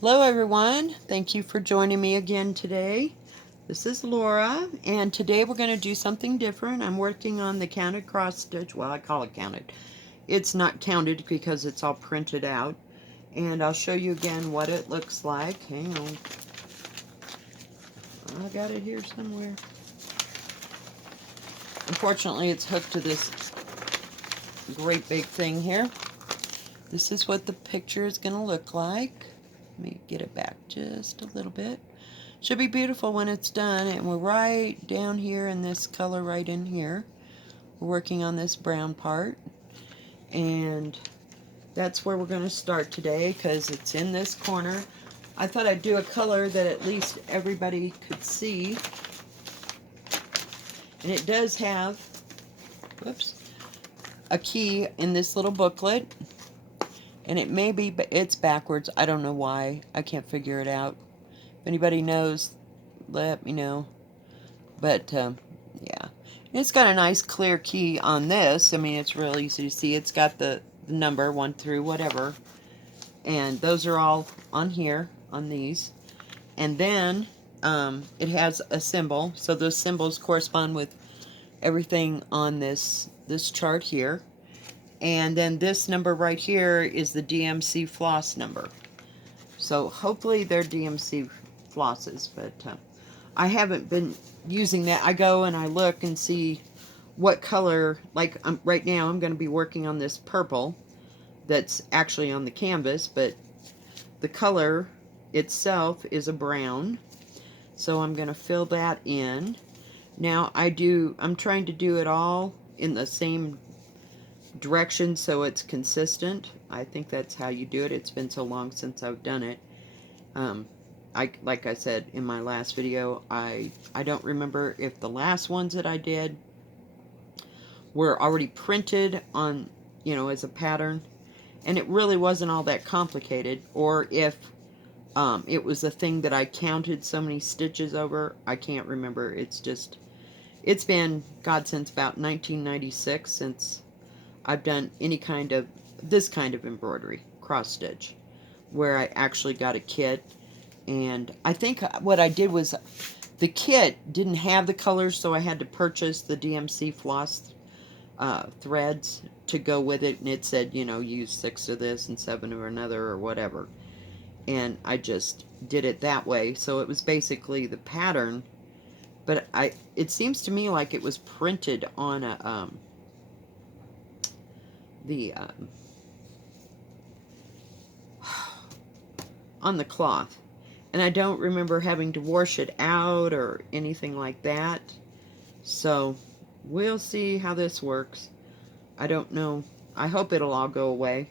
Hello everyone, thank you for joining me again today. This is Laura, and today we're going to do something different. I'm working on the counted cross stitch. Well, I call it counted. It's not counted because it's all printed out. And I'll show you again what it looks like. Hang on. I got it here somewhere. Unfortunately, it's hooked to this great big thing here. This is what the picture is going to look like. Let me get it back just a little bit. Should be beautiful when it's done, and we're right down here in this color right in here. We're working on this brown part, and that's where we're going to start today because it's in this corner. I thought I'd do a color that at least everybody could see, and it does have, whoops, a key in this little booklet, and it may be, it's backwards. I don't know why. I can't figure it out. If anybody knows, let me know. But yeah, it's got a nice clear key on this. I mean, it's real easy to see. It's got the number 1 through whatever, and those are all on here on these. And then it has a symbol, so those symbols correspond with everything on this chart here. And then this number right here is the DMC floss number. So hopefully they're DMC flosses, but I haven't been using that. I go and I look and see what color, like right now I'm going to be working on this purple that's actually on the canvas, but the color itself is a brown. So I'm going to fill that in. Now I'm trying to do it all in the same direction so it's consistent. I think that's how you do it. It's been so long since I've done it. Like I said in my last video, I don't remember if the last ones that I did were already printed on, as a pattern, and it really wasn't all that complicated, or if it was a thing that I counted so many stitches over. I can't remember. It's been, God, since about 1996 since I've done this kind of embroidery, cross stitch, where I actually got a kit. And I think what I did was the kit didn't have the colors, so I had to purchase the DMC floss threads to go with it, and it said, use 6 of this and 7 of another or whatever. And I just did it that way, so it was basically the pattern, but it seems to me like it was printed on a on the cloth. And I don't remember having to wash it out or anything like that. So we'll see how this works. I don't know. I hope it'll all go away.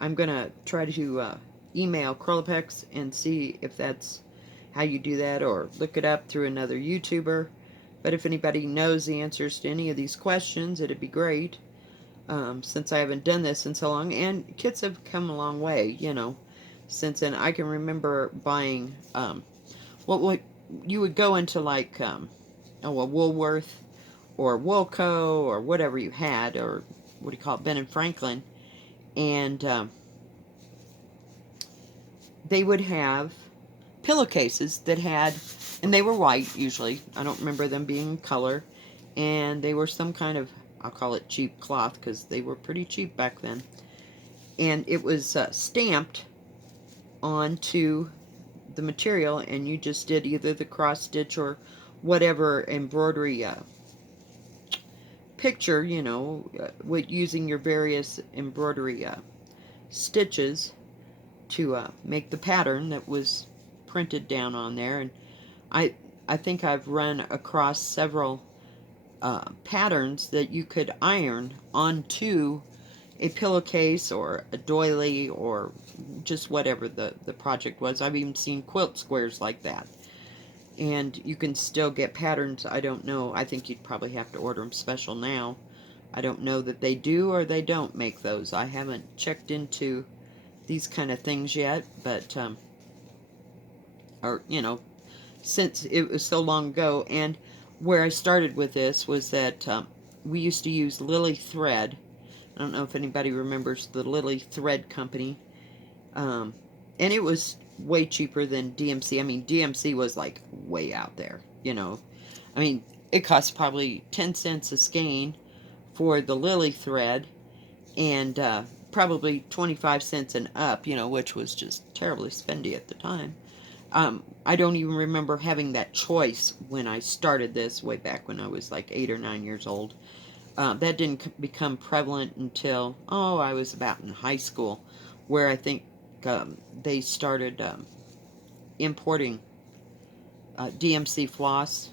I'm going to try to email Krolipex and see if that's how you do that, or look it up through another YouTuber. But if anybody knows the answers to any of these questions, it'd be great. Since I haven't done this in so long, and kits have come a long way, since then. I can remember buying, what you would go into like, a Woolworth or Woolco or whatever you had, or what do you call it, Ben and Franklin, and they would have pillowcases that had, and they were white usually. I don't remember them being in color, and they were some kind of, I'll call it cheap cloth because they were pretty cheap back then, and it was stamped onto the material, and you just did either the cross stitch or whatever embroidery picture, with using your various embroidery stitches to make the pattern that was printed down on there. And I think I've run across several patterns that you could iron onto a pillowcase or a doily or just whatever the project was. I've even seen quilt squares like that. And you can still get patterns. I don't know. I think you'd probably have to order them special now. I don't know that they do or they don't make those. I haven't checked into these kind of things yet, but or since it was so long ago. And where I started with this was that we used to use Lily thread. I don't know if anybody remembers the Lily Thread Company. And it was way cheaper than DMC. I mean, DMC was like way out there, you know. I mean, it cost probably 10 cents a skein for the lily thread, and probably 25 cents and up, you know, which was just terribly spendy at the time. I don't even remember having that choice when I started this way back when I was like 8 or 9 years old. That didn't become prevalent until, oh, I was about in high school, where I think they started importing DMC floss.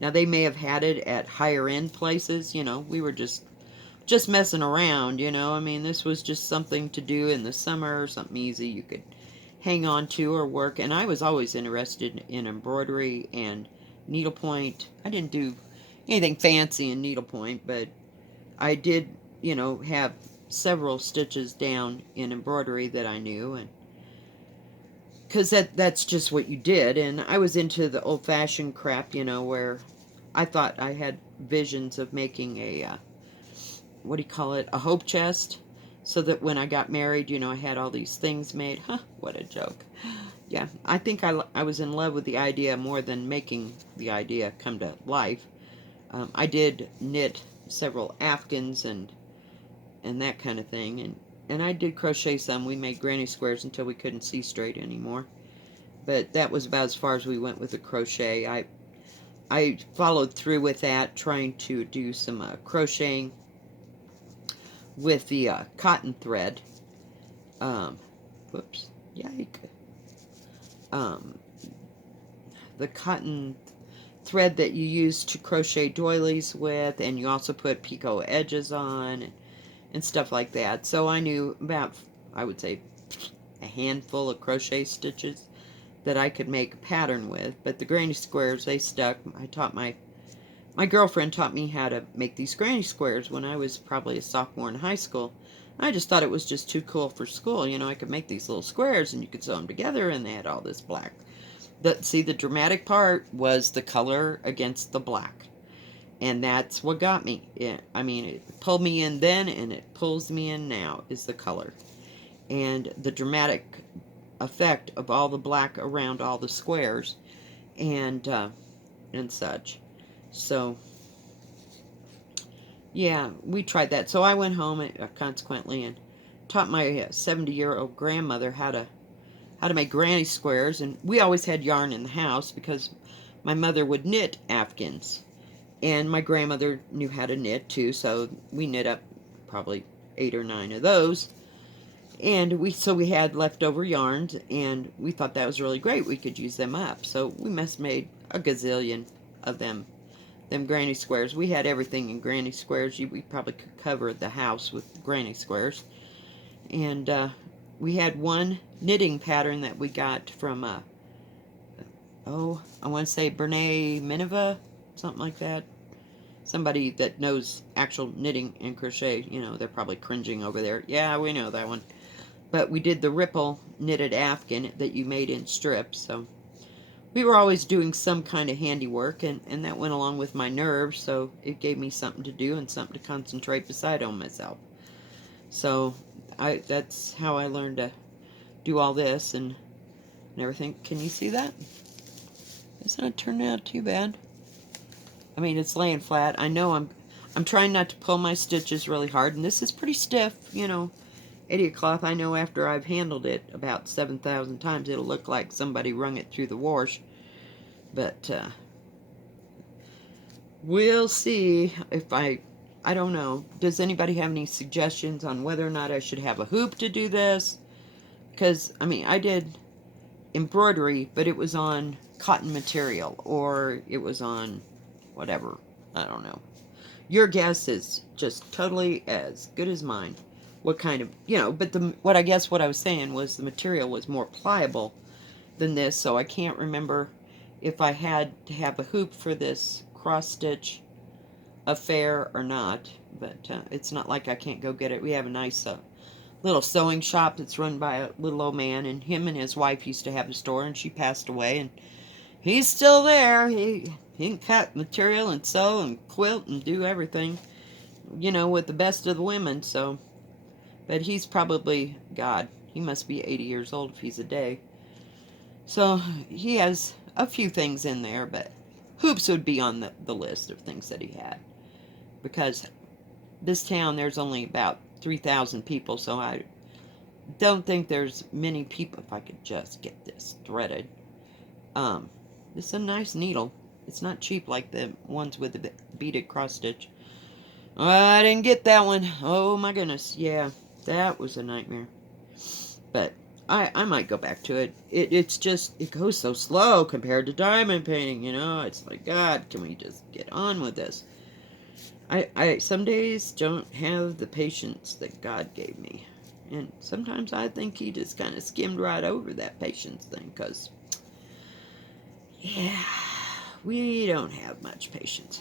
Now, they may have had it at higher end places, you know, we were just messing around, you know. I mean, this was just something to do in the summer, something easy you could hang on to or work. And I was always interested in embroidery and needlepoint. I didn't do anything fancy in needlepoint, but I did, you know, have several stitches down in embroidery that I knew, and because that's just what you did. And I was into the old-fashioned crap, you know, where I thought I had visions of making a what do you call it, a hope chest, so that when I got married, you know, I had all these things made. Huh, what a joke. Yeah, I think I was in love with the idea more than making the idea come to life. I did knit several afghans and that kind of thing, and I did crochet some. We made granny squares until we couldn't see straight anymore, but that was about as far as we went with the crochet. I followed through with that, trying to do some crocheting with the cotton thread. Um, whoops, yike. Um, the cotton thread that you use to crochet doilies with, and you also put picot edges on and stuff like that. So I knew about, I would say, a handful of crochet stitches that I could make a pattern with. But the granny squares, they stuck. I taught my girlfriend taught me how to make these granny squares when I was probably a sophomore in high school. I just thought it was just too cool for school. You know, I could make these little squares and you could sew them together, and they had all this black. See, the dramatic part was the color against the black. And that's what got me. I mean, it pulled me in then, and it pulls me in now, is the color. And the dramatic effect of all the black around all the squares and such. So, yeah, we tried that. So I went home, consequently, and taught my 70-year-old grandmother how to make granny squares. And we always had yarn in the house because my mother would knit afghans. And my grandmother knew how to knit too, so we knit up probably 8 or 9 of those. And we had leftover yarns, and we thought that was really great. We could use them up. So we must have made a gazillion of them granny squares. We had everything in granny squares. We probably could cover the house with granny squares. And we had one knitting pattern that we got from, I want to say Brene Minerva, something like that. Somebody that knows actual knitting and crochet, you know, they're probably cringing over there. Yeah, we know that one. But we did the ripple knitted afghan that you made in strips. So we were always doing some kind of handiwork, and that went along with my nerves, so it gave me something to do and something to concentrate beside on myself. So that's how I learned to do all this and everything. Can you see that? It's not turning out too bad. I mean, it's laying flat. I know I'm trying not to pull my stitches really hard, and this is pretty stiff, you know. Idiot cloth, I know after I've handled it about 7,000 times, it'll look like somebody wrung it through the wash. But we'll see if I don't know. Does anybody have any suggestions on whether or not I should have a hoop to do this? Because, I mean, I did embroidery, but it was on cotton material, or it was on whatever. I don't know. Your guess is just totally as good as mine. What kind of, you know, but what I was saying was the material was more pliable than this, so I can't remember if I had to have a hoop for this cross-stitch affair or not, but it's not like I can't go get it. We have a nice little sewing shop that's run by a little old man, and him and his wife used to have a store, and she passed away, and he's still there. He can cut material and sew and quilt and do everything, you know, with the best of the women. So, but he's probably, God, he must be 80 years old if he's a day. So he has a few things in there, but hoops would be on the list of things that he had. Because this town, there's only about 3,000 people, so I don't think there's many people. If I could just get this threaded. This is a nice needle. It's not cheap like the ones with the beaded cross stitch. I didn't get that one. Oh my goodness. Yeah, that was a nightmare. But I might go back to it. It's just, it goes so slow compared to diamond painting, you know? It's like, God, can we just get on with this? I some days don't have the patience that God gave me. And sometimes I think he just kind of skimmed right over that patience thing, because, yeah, we don't have much patience.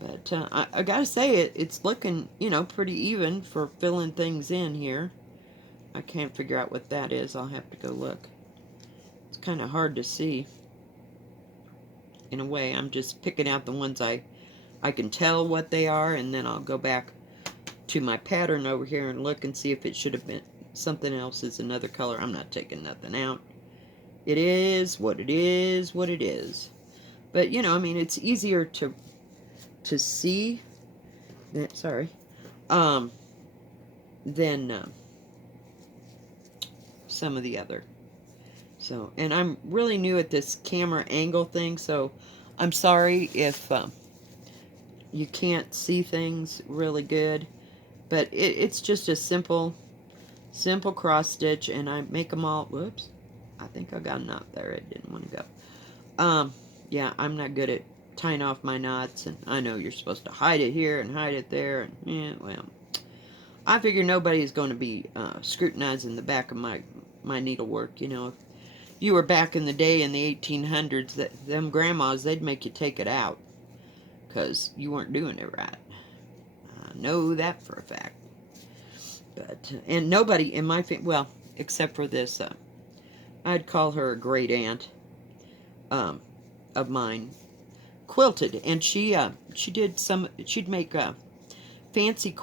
But I gotta say, it's looking, you know, pretty even for filling things in here. I can't figure out what that is. I'll have to go look. It's kind of hard to see. In a way, I'm just picking out the ones I can tell what they are, and then I'll go back to my pattern over here and look and see if it should have been something else is another color. I'm not taking nothing out. It is what it is, what it is. But, you know, I mean, it's easier to see that, sorry, than some of the other. So, and I'm really new at this camera angle thing, so I'm sorry if you can't see things really good, but it's just a simple cross stitch, and I make them all, whoops, I think I got a knot there, it didn't want to go. Yeah, I'm not good at tying off my knots, and I know you're supposed to hide it here and hide it there, and yeah, well, I figure nobody's going to be scrutinizing the back of my needlework, you know. If you were back in the day in the 1800s, that them grandmas, they'd make you take it out because you weren't doing it right. I know that for a fact. But and nobody in my family, well, except for this, I'd call her a great aunt of mine, quilted, and she did some. She'd make fancy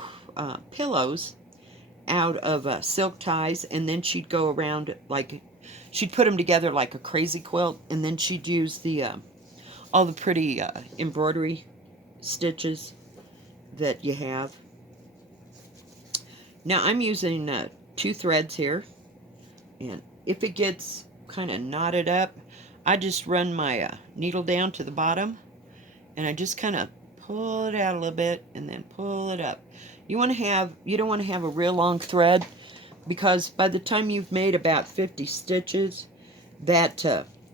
pillows out of silk ties, and then she'd go around like she'd put them together like a crazy quilt, and then she'd use the all the pretty embroidery stitches that you have. Now I'm using 2 threads here, and if it gets kind of knotted up, I just run my needle down to the bottom, and I just kind of pull it out a little bit and then pull it up. You don't want to have a real long thread, because by the time you've made about 50 stitches, that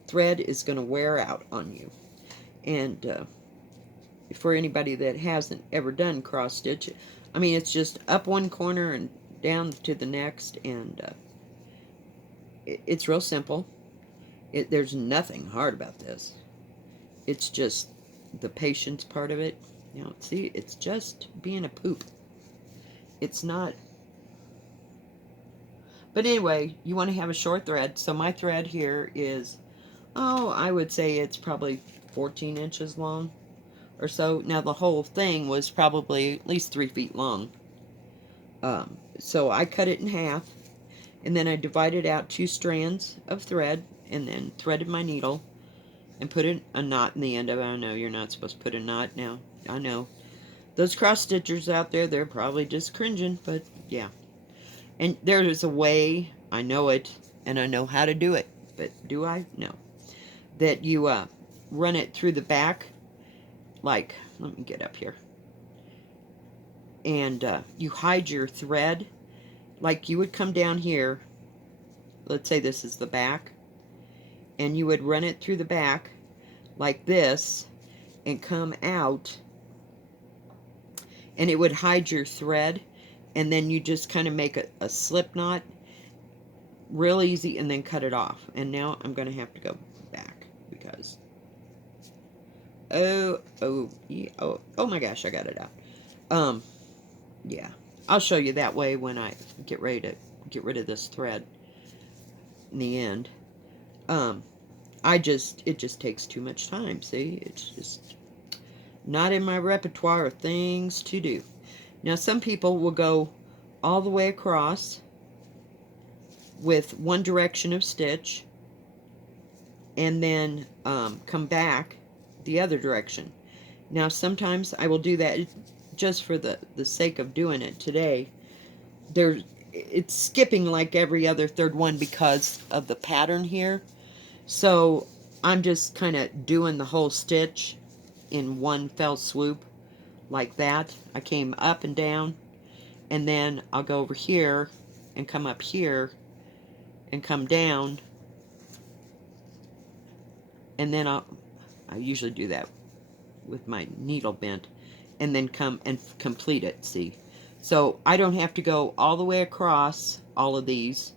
thread is going to wear out on you. And for anybody that hasn't ever done cross stitch, I mean, it's just up one corner and down to the next, and it's real simple. There's nothing hard about this. It's just the patience part of it. You know, see, it's just being a poop. It's not. But anyway, you want to have a short thread. So my thread here is, oh, I would say it's probably 14 inches long or so. Now the whole thing was probably at least 3 feet long. So I cut it in half, and then I divided out 2 strands of thread, and then threaded my needle and put a knot in the end of it. I know you're not supposed to put a knot now. I know. Those cross stitchers out there, they're probably just cringing, but yeah. And there is a way, I know it, and I know how to do it, but do I? No. That you run it through the back, like, let me get up here, and you hide your thread, like you would come down here, let's say this is the back, and you would run it through the back like this, and come out, and it would hide your thread, and then you just kind of make a slip knot real easy, and then cut it off. And now I'm going to have to go back because oh my gosh, I got it out. Yeah, I'll show you that way when I get ready to get rid of this thread in the end. It just takes too much time. See, it's just not in my repertoire of things to do. Now, some people will go all the way across with one direction of stitch, and then come back the other direction. Now sometimes I will do that just for the sake of doing it today. It's skipping like every other third one because of the pattern here. So I'm just kind of doing the whole stitch in one fell swoop like that. I came up and down, and then I'll go over here and come up here and come down, and then I usually do that with my needle bent, and then come and complete it, see? So I don't have to go all the way across all of these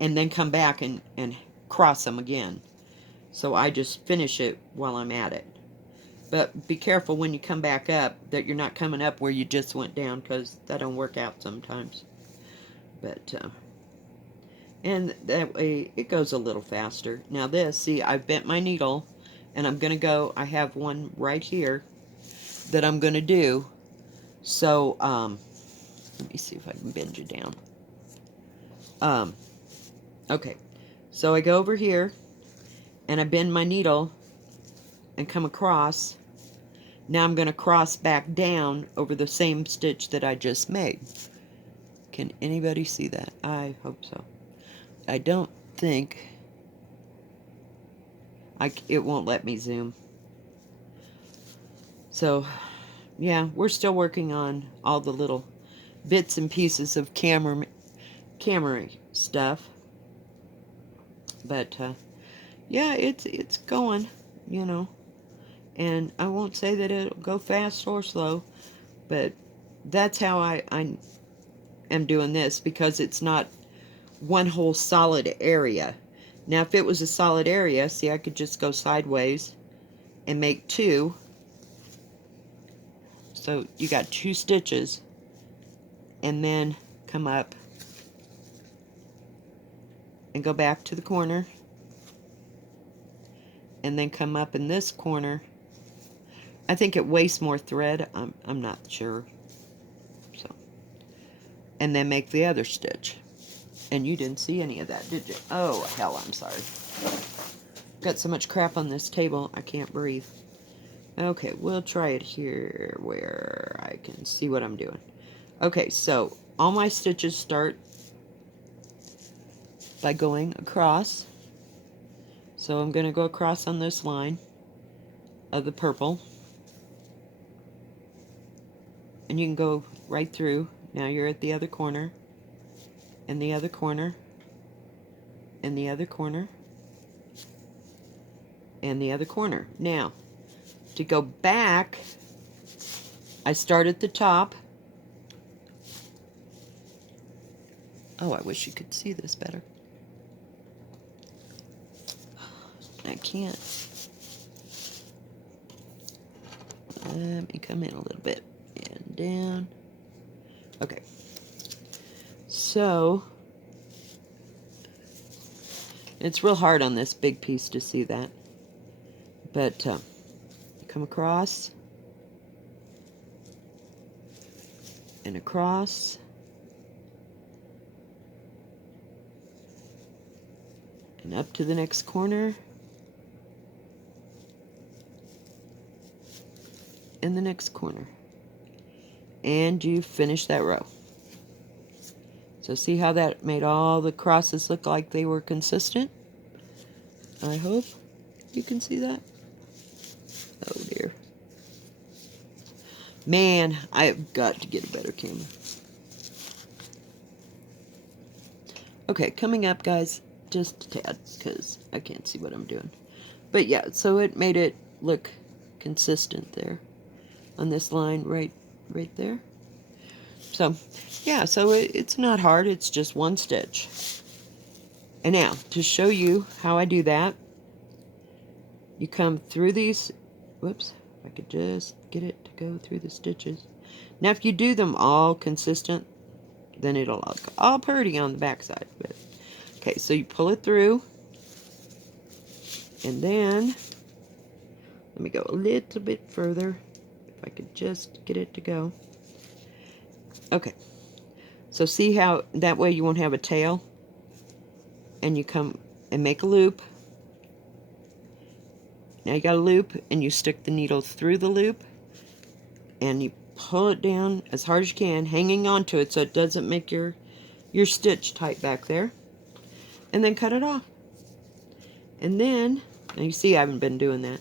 and then come back and cross them again. So I just finish it while I'm at it. But be careful when you come back up that you're not coming up where you just went down, because that don't work out sometimes. But and that way it goes a little faster. Now this, see, I've bent my needle, and I'm going to go, I have one right here that I'm going to do. So, let me see if I can bend you down. Okay, so I go over here, and I bend my needle, and come across. Now I'm going to cross back down over the same stitch that I just made. Can anybody see that? I hope so. I don't think it won't let me zoom. So, yeah, we're still working on all the little bits and pieces of camera stuff. But, yeah, it's going, you know. And I won't say that it'll go fast or slow, but that's how I am doing this, because it's not one whole solid area. Now, if it was a solid area, see, I could just go sideways and make two. So you got two stitches, and then come up and go back to the corner, and then come up in this corner. I think it wastes more thread. I'm not sure. So, and then make the other stitch. And you didn't see any of that, did you? Oh, hell, I'm sorry. Got so much crap on this table, I can't breathe. Okay, we'll try it here where I can see what I'm doing. Okay, so all my stitches start by going across. So I'm going to go across on this line of the purple. And you can go right through. Now you're at the other corner, and the other corner, and the other corner, and the other corner. Now, to go back, I start at the top. Oh, I wish you could see this better. I can't. Let me come in a little bit and down. Okay. So, it's real hard on this big piece to see that. But, come across, and across, and up to the next corner, and the next corner. And you finish that row. So see how that made all the crosses look like they were consistent? I hope you can see that. Oh dear. Man, I have got to get a better camera. Okay, coming up, guys, just a tad, because I can't see what I'm doing. But yeah, so it made it look consistent there on this line right there. So, yeah, so it's not hard. It's just one stitch. And now, to show you how I do that, you come through these, whoops, if I could just get it to go through the stitches. Now, if you do them all consistent, then it'll look all pretty on the back side. But, okay, so you pull it through, and then, let me go a little bit further, if I could just get it to go. Okay, so see how that way you won't have a tail, and you come and make a loop, Now you got a loop, and you stick the needle through the loop, and you pull it down as hard as you can, hanging onto it so it doesn't make your stitch tight back there, and then cut it off. And then, now you see I haven't been doing that,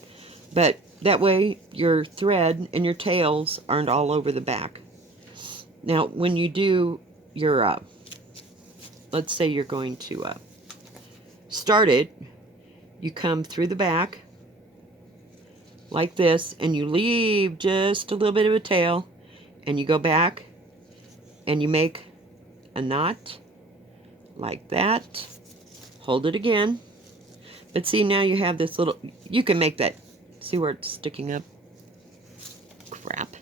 but that way your thread and your tails aren't all over the back. Now when you do your, let's say you're going to start it, you come through the back like this, and you leave just a little bit of a tail, and you go back and you make a knot like that, hold it again. But see, now you have this little, you can make that, see where it's sticking up? Crap.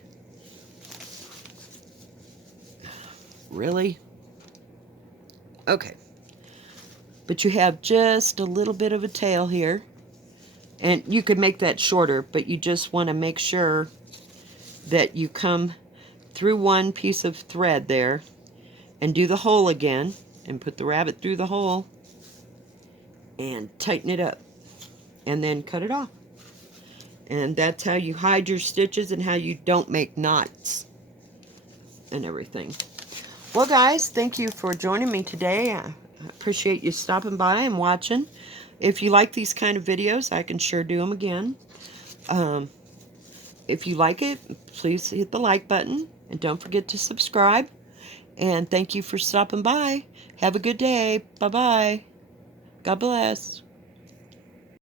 Really? Okay. But you have just a little bit of a tail here. And you could make that shorter, but you just want to make sure that you come through one piece of thread there and do the hole again and put the rabbit through the hole and tighten it up and then cut it off. And that's how you hide your stitches and how you don't make knots and everything. Well, guys, thank you for joining me today. I appreciate you stopping by and watching. If you like these kind of videos, I can sure do them again. If you like it, please hit the like button. And don't forget to subscribe. And thank you for stopping by. Have a good day. Bye-bye. God bless.